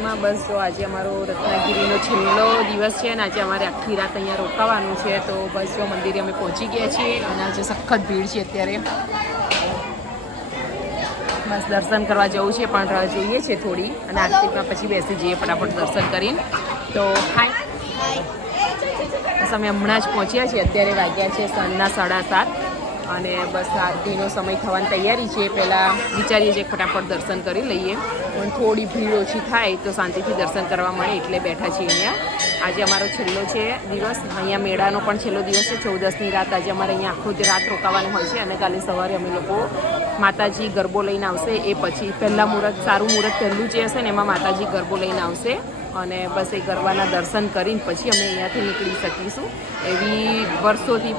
મજામાં? બસ જો આજે અમારો રત્નાગીરીનો છેલ્લો દિવસ છે અને આજે અમારે આખી રાત અહીંયા રોકાવાનું છે. તો બસ જો મંદિરે અમે પહોંચી ગયા છીએ અને આજે સખત ભીડ છે અત્યારે. બસ દર્શન કરવા જવું છે પણ રાહ જોઈએ છે થોડી અને આરતીમાં પછી બેસી જઈએ ફટાફટ દર્શન કરીને. તો હાય, બસ અમે હમણાં જ પહોંચ્યા છીએ. અત્યારે વાગ્યા છે સાંજના 7:30 અને બસ આરતીનો સમય થવાની તૈયારી છે. પહેલાં વિચારીએ છીએ ફટાફટ દર્શન કરી લઈએ પણ થોડી ભીડ ઓછી થાય તો શાંતિથી દર્શન કરવા મળે એટલે બેઠા છીએ અહીંયા. આજે અમારો છેલ્લો છે દિવસ. અહીંયા મેળાનો પણ છેલ્લો દિવસ છે. 14મી રાત આજે અમારે અહીંયા આખો જ રાત રોકાવાનું હોય છે અને કાલે સવારે અમે લોકો માતાજી ગરબો લઈને આવશે. એ પછી પહેલાં મુહૂર્ત, સારું મુહૂર્ત પહેલું જે હશે ને એમાં માતાજી ગરબો લઈને આવશે અને બસ એ ગરબાના દર્શન કરીને પછી અમે અહીંયાથી નીકળી શકીશું. એવી વર્ષોથી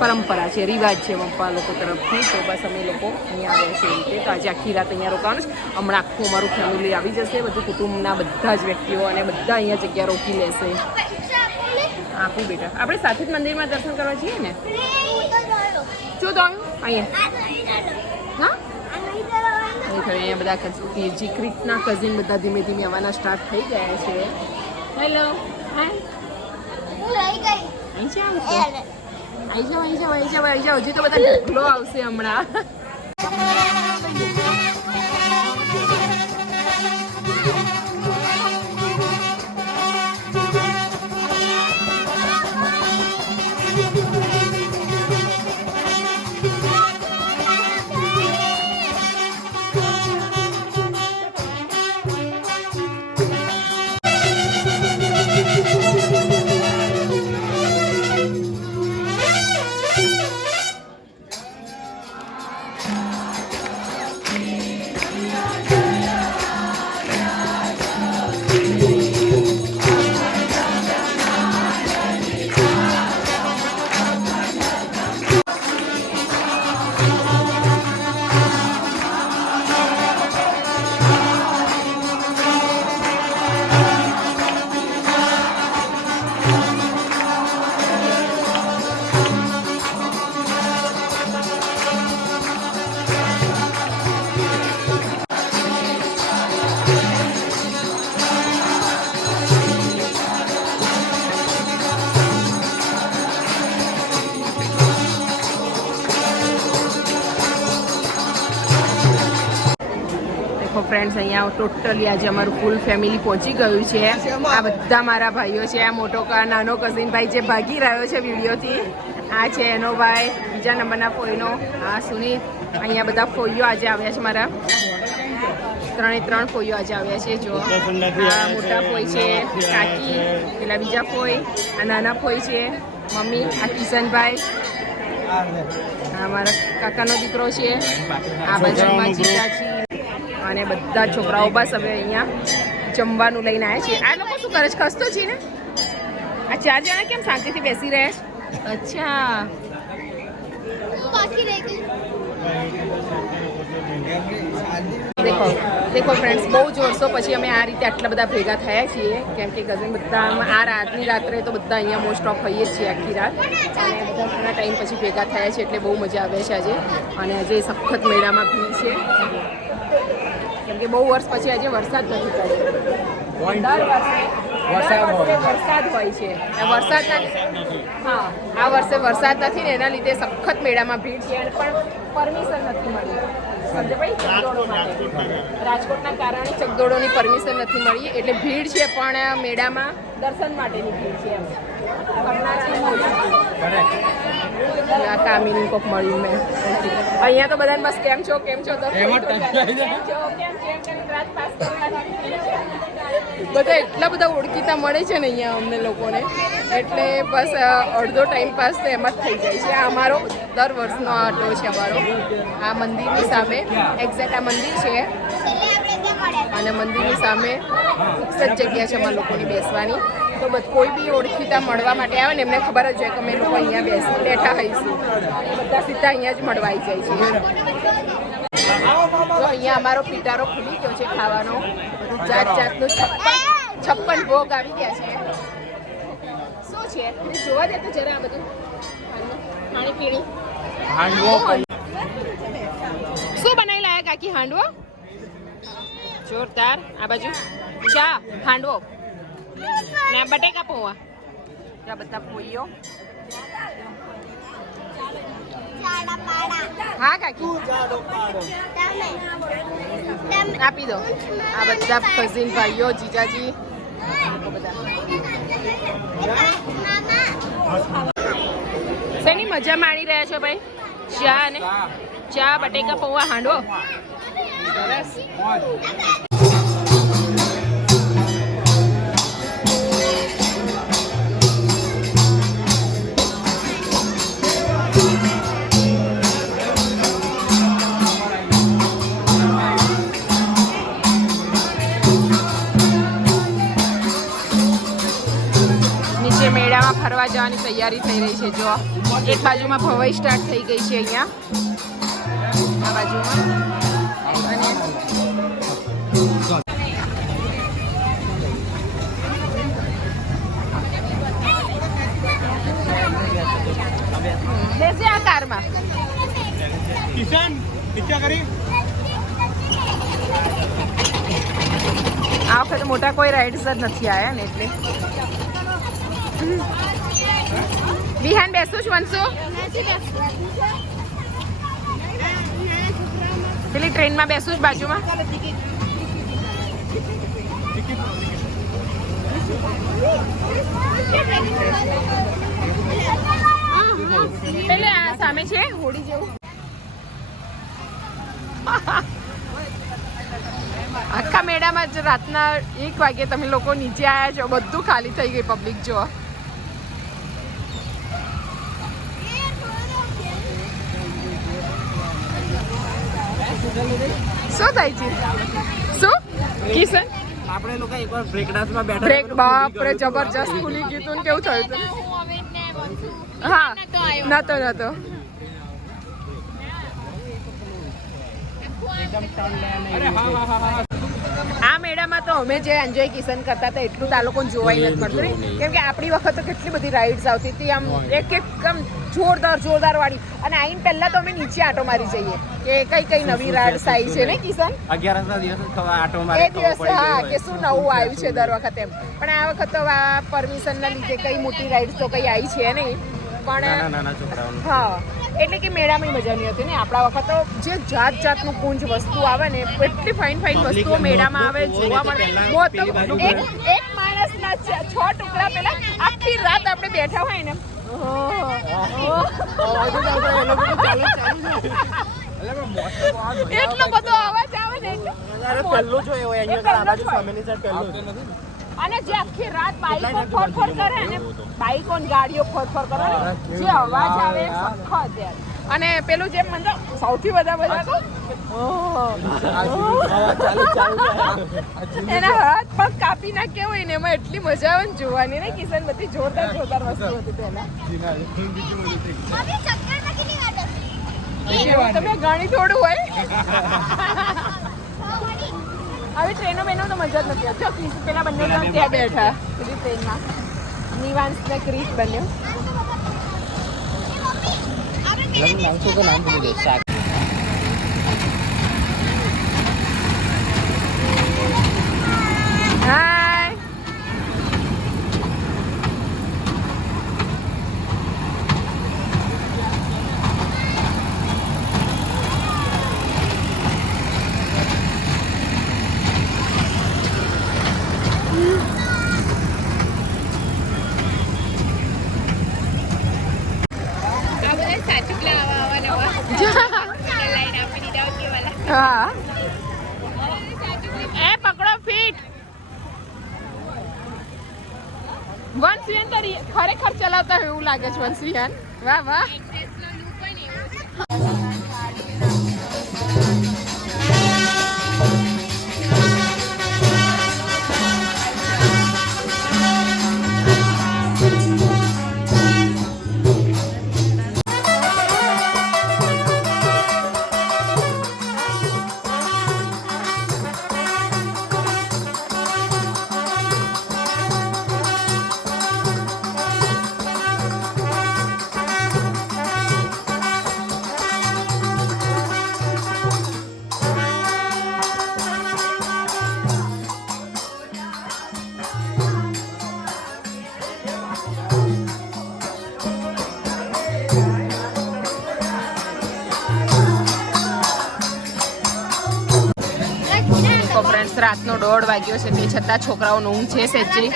પરંપરા છે, રિવાજ છે પપ્પા લોકો તરફથી. તો બસ અમે લોકો અહીંયા આવ્યા છીએ એ રીતે. તો આજે આખી રાત અહીંયા રોકાવાનું છે. હમણાં આખું અમારું ફેમિલી આવી જશે, બધું કુટુંબના બધા જ વ્યક્તિઓ અને બધા અહીંયા જગ્યા રોકી લેશે. આપું બેટા, આપણે સાથે જ મંદિરમાં દર્શન કરવા જઈએ ને. શું તો અહીંયા હા અહીંયા બધા જીકરીતના કઝિન બધા ધીમે ધીમે આવવાના સ્ટાર્ટ થઈ ગયા છે. હેલો, હાય, અહીં જાઓ. હજી તો બધા ઢગલો આવશે હમણાં. ફ્રેન્ડ્સ, અહીંયા ટોટલી આજે અમારું ફૂલ ફેમિલી પહોંચી ગયું છે. આ બધા મારા ભાઈઓ છે. આ મોટો નાનો કઝિન ભાઈ જે ભાગી રહ્યો છે વિડીયોથી, આ છે એનો ભાઈ, બીજા નંબરના ફોઈનો આ સુનીત. અહીંયા બધા ફોઈઓ આજે આવ્યા છે. મારા 3 ફોઈઓ આજે આવ્યા છે. જો આ મોટા ફોઈ છે, કાકી, પેલા બીજા ફોઈ, આ નાના ફોઈ છે, મમ્મી, આ કિશનભાઈ, આ મારા કાકાનો દીકરો છે, આ બાજુમાં જીજાજી અને બધા છોકરાઓ. બસ હવે અહીંયા જમવાનું લઈને આવ્યા છીએ. આ લોકો શું કરે છે? ખસતો છે ને. આ 4 જણા કેમ શાંતિથી બેસી રહ્યા છે? અચ્છા, દેખો ફ્રેન્ડ્સ, બહુ જોરસો પછી અમે આ રીતે આટલા બધા ભેગા થયા છીએ. કેમ કે કઝિન બધા આ રાત્રે તો બધા અહીંયા મોસ્ટ ઓફ હોઈએ જ છીએ આખી રાત અને બધા ઘણા ટાઈમ પછી ભેગા થયા છે એટલે બહુ મજા આવે છે આજે. અને આજે સખત મેળામાં ભીડ છે કેમ કે બહુ વર્ષ પછી આજે વરસાદ નથી પડ્યો. દર વર્ષે વરસાદ હોય છે. હા, આ વર્ષે વરસાદ નથી ને એના લીધે સખત મેળામાં ભીડ છે અને પણ પરમિશન નથી મળી રાજકોટના કારણે. ચકદોડોની પરમિશન નથી મળી એટલે ભીડ છે પણ મેળામાં દર્શન માટેની ભીડ છે. કામીની કોક મળ્યું મેં અહીંયા તો બધાને બસ કેમ છો બધા એટલા બધા ઓળખીતા મળે છે ને અહીંયા અમને લોકોને એટલે બસ અડધો ટાઈમ પાસ તો એમ જ થઈ જાય છે. આ અમારો દર વર્ષનો આટો છે અમારો. આ મંદિરની સામે એક્ઝેક્ટ આ મંદિર છે અને મંદિરની સામે ફિક્સ જ જગ્યા છે અમારા લોકોની બેસવાની. તો કોઈ બી ઓળખીતા મળવા માટે આવે ને એમને ખબર જ હોય કે અમે લોકો અહીંયા બેઠા હોઈશું. બધા સીધા અહીંયા જ મળવા આવી જાય છે. તો અહીંયા અમારો પિટારો ખુલી ગયો છે ખાવાનો. બધું જાતનું 56 ભોગ આવી ગયા છે. શું છે જોવા દે તો જરા. આ બધું પાણી પીણી શું બનાવી લાયા કાકી? હાંડવો જોરદાર. આ બાજુ ચા હાંડવો ને બટેકા પૌવા આ બધા પોઈઓ હા કાકી આપી દો આ બધા કઝિન ભાઈઓ જીજાજી શેની મજા માણી રહ્યા છો ભાઈ ચા ને ચા બટેકા પૌવા હાંડવો સરસ મેળામાં ફરવા જવાની તૈયારી થઈ રહી છે જો એક બાજુમાં ભવાઈ સ્ટાર્ટ થઈ ગઈ છે અહીંયા આ બાજુમાં અને બેસી આ કારમાં કિશન ઈચ્છા કરી આ વખતે મોટા કોઈ રાઇડ્સ જ નથી આવ્યા ને એટલે વિહાન બેસું છું વંશુ પેલી ટ્રેનમાં બેસું જ બાજુમાં પેલે આ સામે છે હોડી જેવું આખા મેળામાં જ રાતના 1 વાગે તમે લોકો નીચે આવ્યા છો બધું ખાલી થઈ ગઈ પબ્લિક જો શું થાય છે શું કિશન આપણે લોકો એકવાર બ્રેક ડાન્સમાં બેઠા બ્રેક બાપ રે જબરજસ્ત ખુલી ગયું તું કેવું થયું હતું હા નતો આ મેળામાં તો અમે જે એન્જોય કિશન કરતા હતા એટલું તો આ લોકોને જોવાય નથી મળતું કેમ કે આપણી વખત તો કેટલી બધી રાઇડ્સ આવતી હતી આમ એક આમ જોરદાર વાળી અને આઈને પહેલા તો અમે નીચે આટો મારી જઈએ કે કઈ નવી રાઇડ્સ આવી છે ને કિશન 11 દિવસ આટો મારી એ દિવસ હા કે શું નવું આવ્યું છે દર વખતે એમ પણ આ વખત તો પરમિશનના લીધે કઈ મોટી રાઇડ્સ તો કઈ આવી છે નહીં પણ નાના છોકરાઓનું હા એટલે કે મેળામાં મજા નહીં હતી ને આપણા વખત તો જે જાતનું કુંજ વસ્તુ આવે ને એટલી ફાઇન વસ્તુઓ મેળામાં આવે જોવા મળે એક માણસના 6 ટુકડા પેલા આખી રાત આપણે બેઠા હોય ને એટલો બધો અવાજ આવે ને પહેલું જોયો અહીંયા આ બાજુ સામેની સાઈડ પહેલું અને જે આખી રાત બાઈકો ફોડ કરે ને બાઈકો ને ગાડીઓ ફોડ કરે જે અવાજ આવે સખત યાર અને પેલું જે મને સૌથી બધા તો એના હાથ પગ કાપી નાખ્યા હોય ને એમાં એટલી મજા આવે ને જોવાની ને કિશન બધી જોરદાર વસ્તુ હતી પેલા તમે ઘણી થોડું હોય આવી ટ્રેનો બેનો તો મજા જ નથી આવતી પેલા બંને ત્યાં બેઠા પેલી ટ્રેનમાં નિવાંશ ને ક્રિસ બન્યો હાય હા એ પકડો ફીટ વંશવિહાન તો ખરેખર ચલાવતા હોય એવું લાગે છે વંશવિહાન વાહ વાહ રાતનો 1:30 વાગ્યો છે તે છતાં છોકરાઓનો ઊંઘ છે સેજી.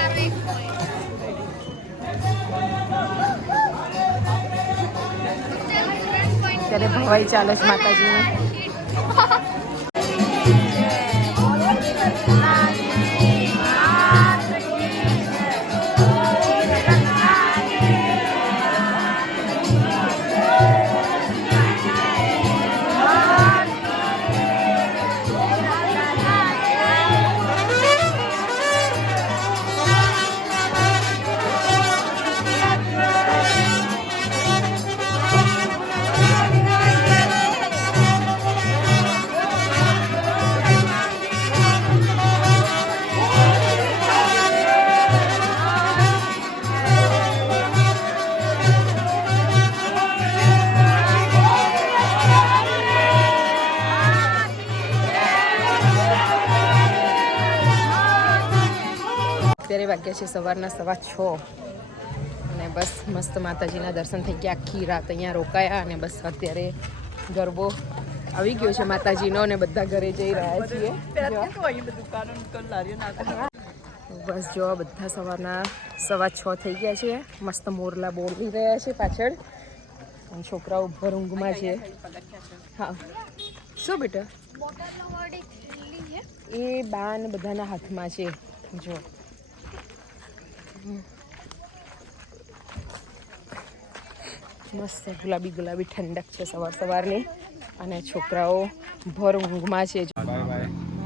ત્યારે ભવાઈ ચાલે છે માતાજીને. અત્યારે વાગ્યા છે સવારના 6:15 અને બસ મસ્ત માતાજીના દર્શન થઈ ગયા. આખી રાત અહીંયા રોકાયા અને બસ અત્યારે ગરબો આવી ગયો છે માતાજીનો અને બધા ઘરે જઈ રહ્યા છીએ. બસ જો બધા સવારના 6:15 થઈ ગયા છે. મસ્ત મોરલા બોલી રહ્યા છે પાછળ અને છોકરાઓ ભર ઊંઘમાં છે. હા શું બેટા એ બાન બધાના હાથમાં છે જો. મસ્ત ગુલાબી ગુલાબી ઠંડક છે સવારની અને છોકરાઓ ભર ઊંઘમાં છે.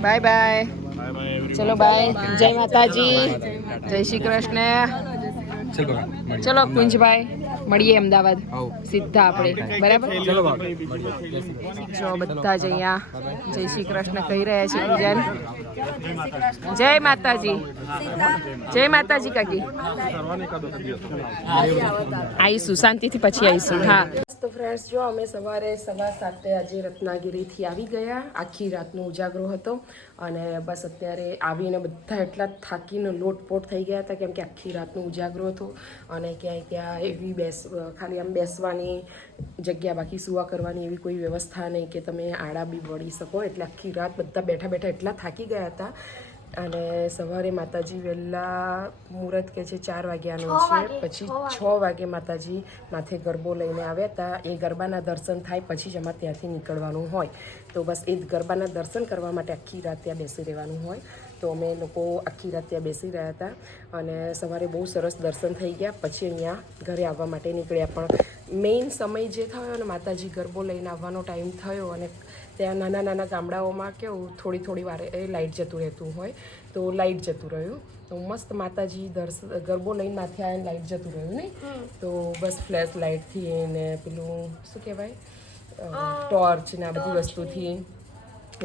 Bye bye. ચલો બાય. જય માતાજી. જય શ્રી કૃષ્ણ. ચલો કુંજભાઈ મળીએ અમદાવાદ સીધા આપણે બરાબર. જો બધા જ અહીંયા જય શ્રી કૃષ્ણ કહી રહ્યા છે. પૂજન જય માતાજી. જય માતાજી કાકી. આવીશું શાંતિથી પછી આવીશું. હા તો ફ્રેન્ડ્સ જો અમે સવારે 7:15 આજે રત્નાગીરીથી આવી ગયા. આખી રાતનો ઉજાગરો હતો અને બસ અત્યારે આવીને બધા એટલા થાકીને લોટપોટ થઈ ગયા હતા કેમ કે આખી રાતનો ઉજાગરો હતો અને ક્યાંય ત્યાં એવી ખાલી આમ બેસવાની જગ્યા બાકી સુવા કરવાની એવી કોઈ વ્યવસ્થા નહીં કે તમે આડા બી વળી શકો. એટલે આખી રાત બધા બેઠા બેઠા એટલા થાકી ગયા હતા અને સવારે માતાજી વહેલા મુહૂર્ત કે છે 4 વાગ્યાનું છે. પછી 6 વાગે માતાજી માથે ગરબો લઈને આવ્યા હતા. એ ગરબાના દર્શન થાય પછી જ અમારે ત્યાંથી નીકળવાનું હોય. તો બસ એ ગરબાના દર્શન કરવા માટે આખી રાત ત્યાં બેસી રહેવાનું હોય. તો અમે લોકો આખી રાત ત્યાં બેસી રહ્યા હતા અને સવારે બહુ સરસ દર્શન થઈ ગયા. પછી અહીંયા ઘરે આવવા માટે નીકળ્યા. પણ મેઇન સમય જે થયો ને માતાજી ગરબો લઈને આવવાનો ટાઈમ થયો અને ત્યાં નાના નાના ગામડાઓમાં કેવું થોડી વારે એ લાઇટ જતું રહેતું હોય તો લાઇટ જતું રહ્યું. તો મસ્ત માતાજી ગરબો લઈને માથે આવીને લાઇટ જતું રહ્યું નહીં. તો બસ ફ્લેશ લાઇટથી ને પેલું શું કહેવાય ટોર્ચ ને આ બધી વસ્તુથી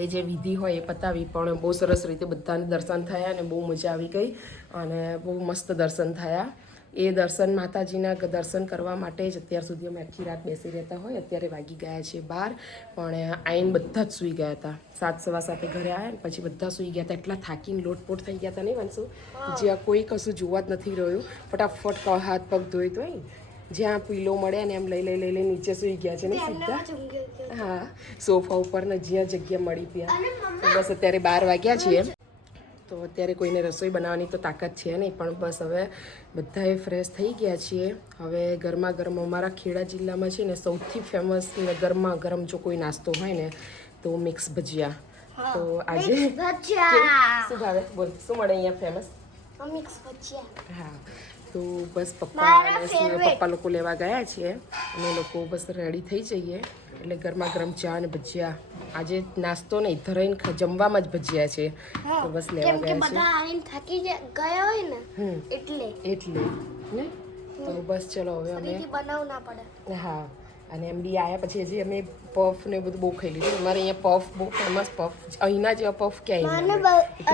એ જે વિધિ હોય એ પતાવી. પણ બહુ સરસ રીતે બધાને દર્શન થયા અને બહુ મજા આવી ગઈ અને બહુ મસ્ત દર્શન થયા. એ દર્શન માતાજીના દર્શન કરવા માટે જ અત્યાર સુધી અમે આખી રાત બેસી રહેતા હોય. અત્યારે વાગી ગયા છે 12 પણ આઈને બધા જ સૂઈ ગયા હતા. 7:15 ઘરે આવ્યા ને પછી બધા સૂઈ ગયા હતા. એટલા થાકીને લોટપોટ થઈ ગયા હતા નહીં વાંચો. જ્યાં કોઈ કશું જોવા જ નથી રહ્યું. ફટાફટ હાથ પગ ધોઈ ધોઈ જ્યાં પીલો મળે ને એમ લઈ નીચે સૂઈ ગયા છે ને સીધા. હા સોફા ઉપર ને જ્યાં જગ્યા મળી ત્યાં. બસ અત્યારે 12 વાગ્યા છે તો અત્યારે કોઈને રસોઈ બનાવવાની તો તાકાત છે નહીં. પણ બસ હવે બધાએ ફ્રેશ થઈ ગયા છીએ. હવે ગરમા ગરમ અમારા ખેડા જિલ્લામાં છે ને સૌથી ફેમસ ને ગરમા ગરમ જો કોઈ નાસ્તો હોય ને તો મિક્સ ભજીયા. તો આજે શું ભાવે બોલ શું મળે અહીંયા ફેમસ? મિક્સ ભજીયા. હા તો બસ પપ્પા લોકો લેવા ગયા છે અમે લોકો બસ રેડી થઈ જઈએ એટલે ગરમા ગરમ ચા અને ભજીયા. આજે નાસ્તો નહીં ધરાઈને જમવામાં જ ભજીયા છે તો બસ લેવા ગયા છે એટલે ને. તો બસ ચલો હવે અમે હા અને એમ બી આવ્યા પછી હજી અમે પફ ને બધું બહુ ખાઈ લીધું. અમારે અહીંયા પફ બહુ ફેમસ પફ અહીંના જેવા પફ ક્યાંય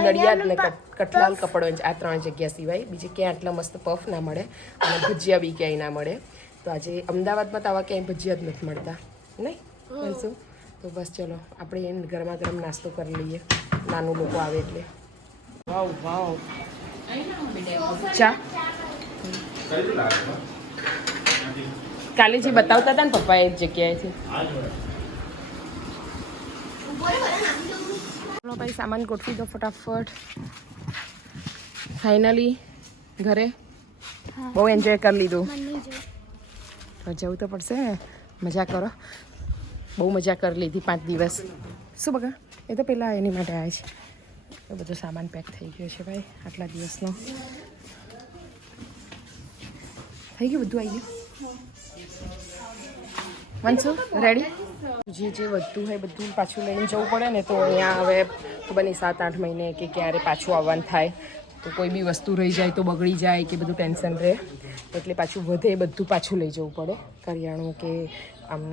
નડિયાદ ને કઠલાલ કપડવંજ આ 3 જગ્યા સિવાય બીજે ક્યાંય આટલા મસ્ત પફ ના મળે અને ભજીયા બી ક્યાંય ના મળે. તો આજે અમદાવાદમાં તો આવા ક્યાંય ભજીયા જ નથી મળતા નહીં બનશું. તો બસ ચલો આપણે એને ગરમા ગરમ નાસ્તો કરી લઈએ નાનું લોકો આવે એટલે. વાવ ચા કાલે જે બતાવતા હતા ને પપ્પા એ જ જગ્યાએથી. ચલો ભાઈ સામાન ગોઠવી દો ફટાફટ. ફાઇનલી ઘરે બહુ એન્જોય કરી લીધું. તો જવું તો પડશે ને, મજા કરો. બહુ મજા કરી લીધી 5 દિવસ. શું બગા એ તો પહેલાં એની માટે આવે છે. તો બધો સામાન પેક થઈ ગયો છે ભાઈ આટલા દિવસનો. થઈ ગયું બધું આવી ગયું. વંશુ રેડી? જે વધતું હોય બધું પાછું લઈને જવું પડે ને, તો અહીંયા હવે ખબર નહીં 7-8 મહિને કે ક્યારે પાછું આવવાનું થાય. તો કોઈ બી વસ્તુ રહી જાય તો બગડી જાય કે બધું ટેન્શન રહે, એટલે પાછું વધે બધું પાછું લઈ જવું પડે. કરિયાણું કે આમ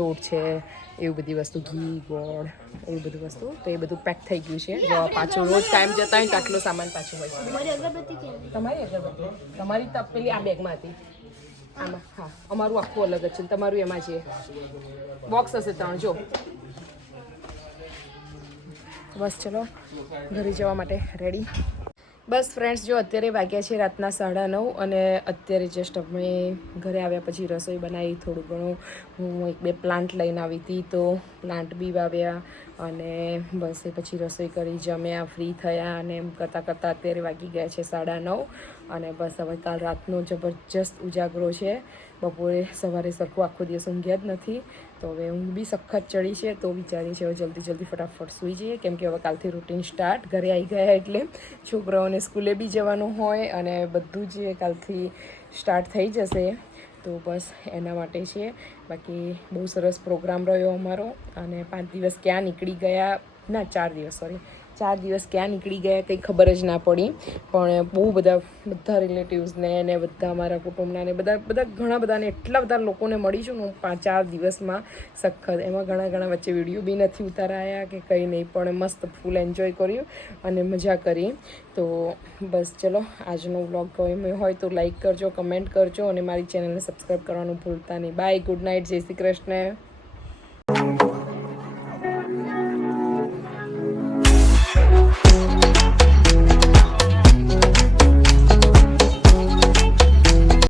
લોટ છે, એવી બધી વસ્તુ, ઘી ગોળ એવી બધી વસ્તુ. તો એ બધું પેક થઈ ગયું છે. જો પાછું રોજ ટાઈમ જતા હોય તો આટલો સામાન પાછું હોય. તમારી અગરબત્તી તમારી તપેલી આ બેગમાં હતી. આમાં હા, અમારું આખું અલગ જ છે, તમારું એમાં છે. બોક્સ હશે 3 જો. બસ ચલો ઘરે જવા માટે રેડી. બસ ફ્રેન્ડ્સ, જો અત્યારે વાગ્યા છે રાતના 9:30 અને અત્યારે જસ્ટ અમે ઘરે આવ્યા પછી રસોઈ બનાવી. થોડું ઘણું હું 1-2 પ્લાન્ટ લઈને આવી હતી, તો પ્લાન્ટ બી વાવ્યા અને બસ એ પછી રસોઈ કરી, જમ્યા, ફ્રી થયા અને એમ કરતાં અત્યારે વાગી ગયા છે 9:30 અને બસ હવે કાલ રાતનો જબરજસ્ત ઉજાગરો છે. બપોરે સવારે સરખું આખો દિવસ ઊંઘ્યા જ નથી, તો હવે ઊંઘ બી સખત ચડી છે. તો વિચારીએ છીએ હવે જલ્દી ફટાફટ સૂઈ જઈએ, કેમ કે હવે કાલથી રૂટીન સ્ટાર્ટ. ઘરે આવી ગયા એટલે છોકરાઓને સ્કૂલે બી જવાનું હોય અને બધું જ કાલથી સ્ટાર્ટ થઈ જશે. તો બસ એના માટે છે. બાકી બહુ સરસ પ્રોગ્રામ રહ્યો અમારો અને 5 દિવસ ક્યાં નીકળી ગયા, ના 4 દિવસ, સોરી 4 દિવસ ક્યાં નીકળી ગયા કંઈ ખબર જ ના પડી. પણ બહુ બધા રિલેટિવ્સને ને બધા અમારા કુટુંબના ને બધા ઘણા બધાને એટલા બધા લોકોને મળીશું હું 5-4 દિવસમાં સખત. એમાં ઘણા વચ્ચે વિડીયો બી નથી ઉતારાયા કે કંઈ નહીં, પણ મસ્ત ફૂલ એન્જોય કર્યું અને મજા કરી. તો બસ ચલો આજનો વ્લોગ ગમ્યો હોય તો લાઈક કરજો, કમેન્ટ કરજો અને મારી ચેનલને સબસ્ક્રાઈબ કરવાનું ભૂલતા નહીં. બાય, ગુડ નાઇટ, જય શ્રી કૃષ્ણ.